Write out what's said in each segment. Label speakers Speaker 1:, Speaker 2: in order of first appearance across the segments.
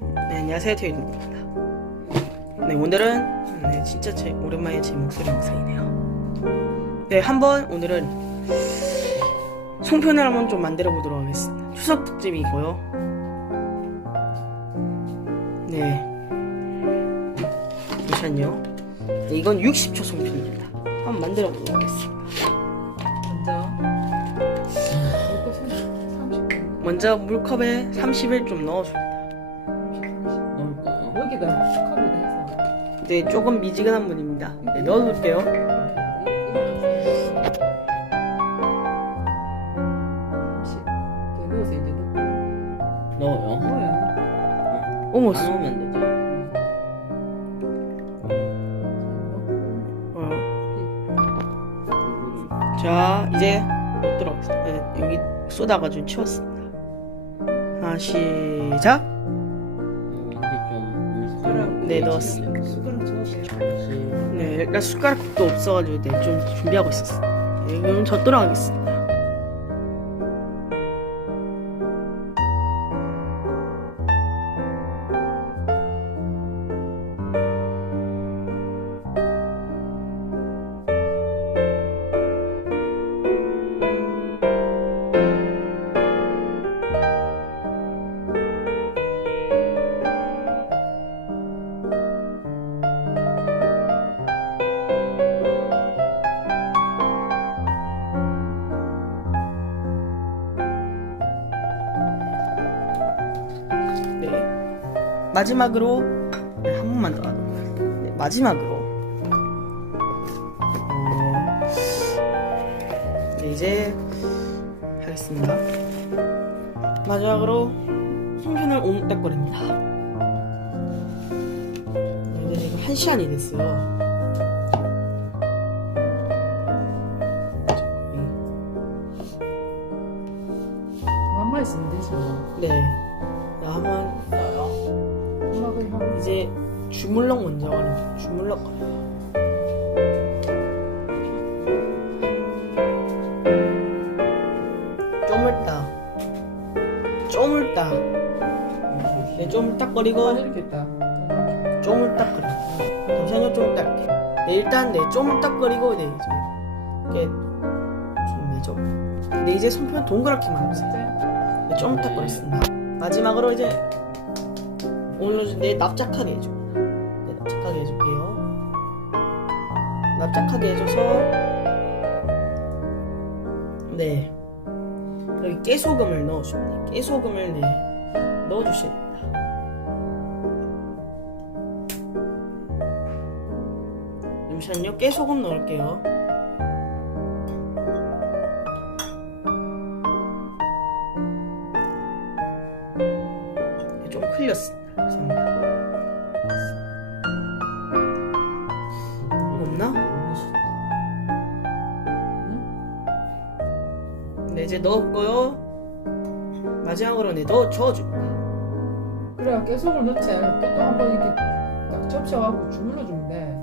Speaker 1: 네, 안녕하세요. 태윤입니다. 네, 오늘은 네, 진짜 제, 오랜만에 제 목소리 영상이네요. 네, 한번 오늘은 송편을 한번 좀 만들어 보도록 하겠습니다. 추석 특집이고요. 네. 잠시만요. 네, 이건 60초 송편입니다. 한번 만들어 보도록 하겠습니다.
Speaker 2: 먼저 이거 30분
Speaker 1: 먼저 물컵에 30일 좀 넣어줍니다.
Speaker 2: 여기다 컵에다 해서
Speaker 1: 네, 조금 미지근한 물입니다. 네, 넣어볼게요.
Speaker 2: 혹시 넣어서 이제 넣고
Speaker 3: 넣어요.
Speaker 2: 넣어야
Speaker 1: 어머,
Speaker 3: 안 넣으면 되죠.
Speaker 1: 어. 자, 이제 넣도록 하겠습니다. 네, 여기 쏟아가 지고 치웠습니다. 하나, 시작!
Speaker 3: 좀
Speaker 2: 숟가락.
Speaker 1: 네.
Speaker 2: 숟가락 줘보세요
Speaker 1: 네, 일단 숟가락도 없어가지고 네, 좀 준비하고 있었어요. 네, 그럼 젓도록 하겠습니다. 마지막으로 네, 한 번만 더 하도록 네, 마지막으로 어, 네, 이제 하겠습니다. 마지막으로 송편을 오목닥거립니다. 네, 이제 지금 한 시간이 됐어요.
Speaker 2: 맘마 있으면 되지 뭐
Speaker 1: 네.
Speaker 2: 하고
Speaker 1: 이제 주물럭 먼저 거립니다. 주물럭. 거려요. 쪼물딱 쪼물딱 네 쪼물딱 거리고
Speaker 2: 이렇게 딱
Speaker 1: 쪼물딱 거려 잠시만요 쪼물딱. 네 일단 네 쪼물딱 거리고 네 이제 이렇게 좀 내죠 네 이제 손편 동그랗게 만들었어요. 네, 쪼물딱 거렸습니다. 마지막으로 이제 오늘 네 납작하게 해줍 납작하게 해줘서. 네. 여기 깨소금을 넣어줍니다. 깨소금을 네. 넣어주셔야 됩니다. 잠시만요. 깨소금 넣을게요. 네, 좀 흘렸습니다 이제 넣었고요. 마지막으로 네 넣어 저어줍니다
Speaker 2: 그래 깨소금을 넣지. 또또 한번 이렇게 딱 접셔갖고 주물러 주면 돼.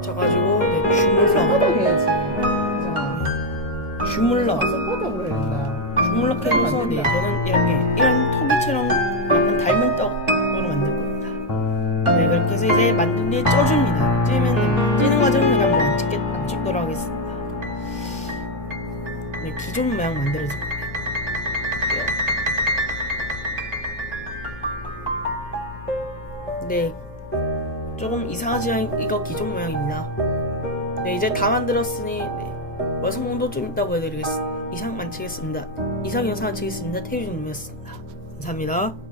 Speaker 1: 져가지고 네 주물러.
Speaker 2: 손바닥 해야지. 그잖아
Speaker 1: 주물러.
Speaker 2: 손바닥으로 해야 된다.
Speaker 1: 주물럭 해줘서 네 저는 이렇게 이런 토기처럼 약간 닮은 떡으로 만들 겁니다. 네 그렇게 해서 이제 만든 뒤에 쪄줍니다. 찌면 찌는 과정은 그냥 뭐안 찍겠 안 찍도록 하겠습니다. 네 기존 모양 만들어줄 거예요. 네. 조금 이상하지만 이거 기존 모양입니다. 네 이제 다 만들었으니 네, 완성도 좀 이따 보여드리겠습니다 이상 마치겠습니다. 이상 영상 마치겠습니다. 태유진님이었습니다. 감사합니다